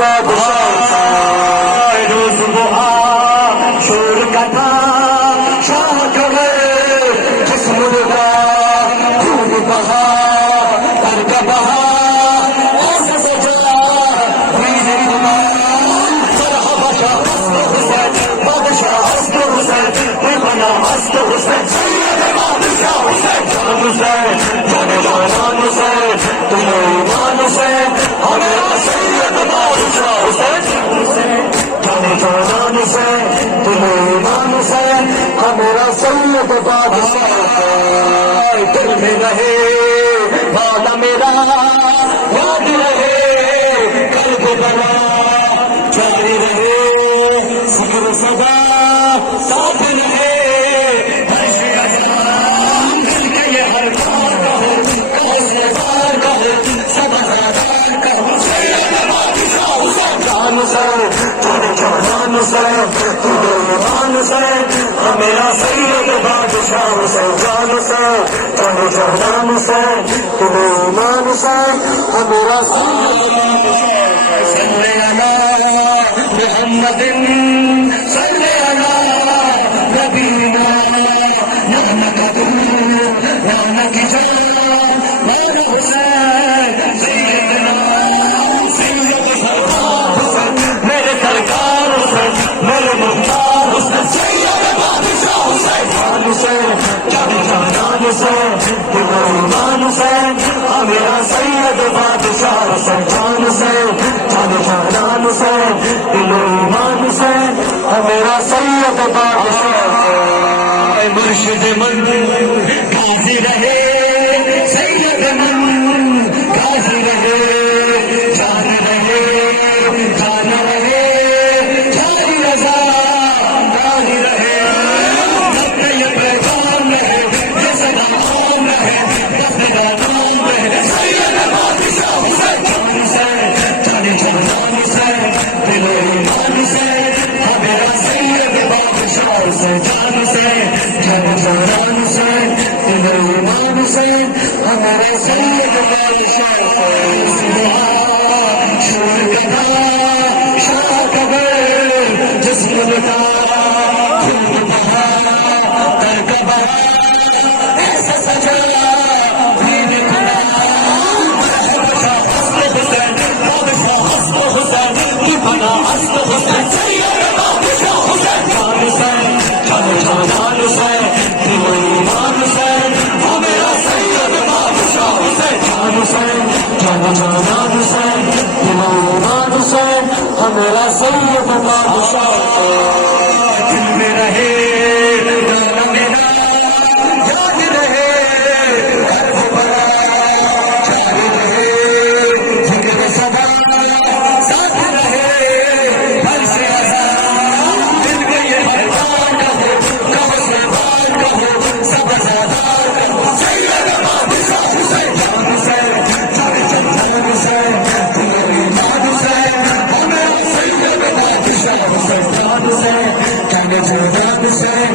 बादशाह रोज वो शोर का था शाह कमर जिस्म का खून बहा कर का बहा ऐसा सजा वीर इमाम सरह बादशाह हस्त हुसैन बेपना हस्त हुसैन सैयद बादशाह हुसैन जान हुसैन जाने जान हुसैन तुम ईमान हुसैन हमें सैयद बादशाह हुसैन जाने जान हुसैन तुम ईमान हुसैन हमेरा सैयद बादशाह दिल में रहे वादा मेरा याद रहे कल्ब बना जारी रहे जिक्र सदा साथ रहे हर्ष अज़ाम दिल के ये हर बार कहो कहसेदार कहो सबज़ादार कहो सैयद बादशाह हुसैन जान हुसैन जाने जान हुसैन तुझे ईमान हुसैन हमेरा सैयद बादशाह हुसैन जान हुसैन जाने जान हुसैन तुझे ईमान हुसैन हमेरा सैयद सल्ले अला मुहम्मदिन सल्ले अला नबीना नानक तू नानक जान मौला हुसैन सैयदना सैयद सरकार हुसैन मेरे सरकार हुसैन मेरे मुख्तार हुसैन सैयद बादशाह हुसैन जान हुसैन जाने जान हुसैन तुझे ईमान हुसैन हमेरा सैयद बादशाह हुसैन जान हुसैन जाने जान हुसैन तुझे ईमान हुसैन हमेरा सैयद बादशाह मुर्शिद मन गाजी रहे सैयद मन गाजी रहे जान रहे जान रहे जारी रजा जारी रहे अपने ये पैगाम रहे ये सदा आम रहे अपने नाम रहे सैयद बादशाह हुसैन जान हुसैन जाने जान हुसैन दिल ईमान हुसैन हमेरा सैयद बादशाह हुसैन जान हुसैन जाने जान हुसैन दिल ईमान हुसैन हमारा सैयद बादशाह शोर कदा शाह कबर जिस्म का खून बहा कर का बहा ऐसा सजा वीर इमाम हस्त हुसैन बादशाह हस्त हुसैन की बना हस्त हुसैन सैयद बादशाह हुसैन जान हुसैन जाने जान हुसैन दिल ईमान हुसैन हमेरा सैयद बादशाह हुसैन जान हुसैन जाने जान हुसैन दिल ईमान हुसैन हमेरा सैयद बादशाह दिल में रहे गाना मेरा याद रहे कल्ब बना जारी रहे जिक्र सदा साथ रहे हर्ष अज़ाम दिल के ये हर बार कहो कहसेदार कहो सबज़ादार कहो सैयद बादशाह हुसैन जान हुसैन जाने जान हुसैन तुझे ईमान हुसैन हमेरा सैयद बादशाह हुसैन जान हुसैन जाने जान हुसैन